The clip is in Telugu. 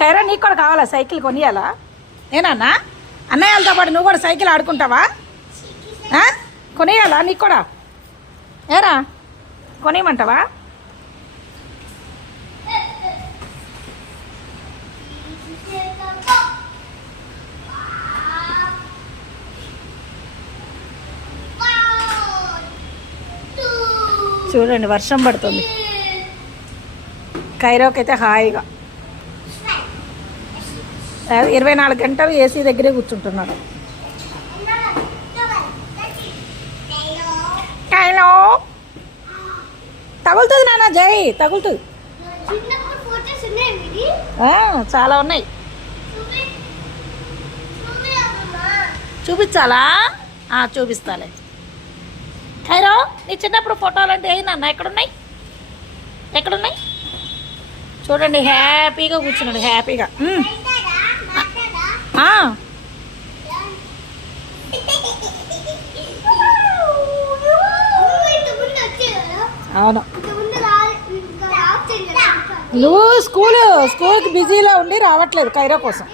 కైరా నీకు కూడా కావాలా సైకిల్ కొనియాలా? నేనన్నా అన్నయ్యలతో పాటు నువ్వు కూడా సైకిల్ ఆడుకుంటావా? కొనియాలా నీకు కూడా? ఏరా కొనియమంటావా? చూడండి వర్షం పడుతుంది. కైరోకి అయితే హాయిగా 24 గంటలు ఏసీ దగ్గరే కూర్చుంటున్నాడు. కైలో తగులుతుంది నాన్న, జై తగులుతుంది. చాలా ఉన్నాయి. చూపించాలా? చూపిస్తాలే. కైరో నీ చిన్నప్పుడు ఫోటోలు అంటే ఏ నాన్న ఎక్కడున్నాయి? ఎక్కడున్నాయి? చూడండి హ్యాపీగా కూర్చున్నాడు, హ్యాపీగా. అవును, నువ్వు స్కూల్కి బిజీలో ఉండి రావట్లేదు కైరో కోసం.